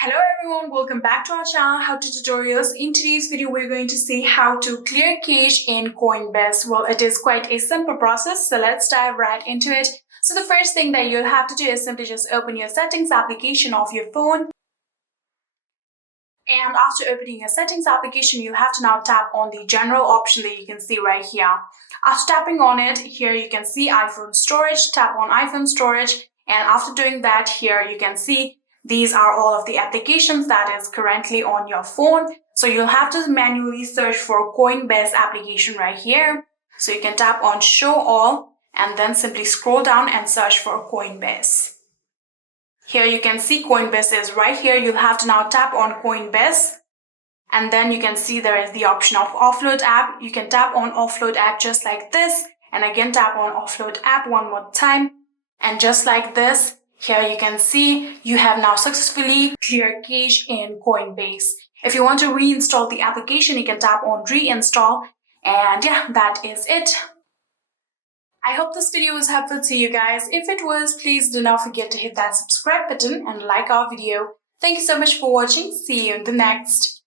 Hello everyone, welcome back to our channel How to Tutorials. In today's video we're going to see how to clear cache in Coinbase. Well, it is quite a simple process, so let's dive right into it. So the first thing that you'll have to do is simply just open your settings application of your phone. And after opening your settings application, you'll have to now tap on the general option that you can see right here. After tapping on it, here you can see iPhone storage, tap on iPhone storage, and after doing that, here you can see these are all of the applications that is currently on your phone. So you'll have to manually search for Coinbase application right here. So you can tap on show all and then simply scroll down and search for Coinbase. Here you can see Coinbase is right here. You'll have to now tap on Coinbase. And then you can see there is the option of Offload App. You can tap on Offload App just like this. And again tap on Offload App one more time. And just like this, here you can see you have now successfully cleared cache in Coinbase. If you want to reinstall the application, you can tap on reinstall. And yeah, that is it. I hope this video was helpful to you guys. If it was, please do not forget to hit that subscribe button and like our video. Thank you so much for watching. See you in the next.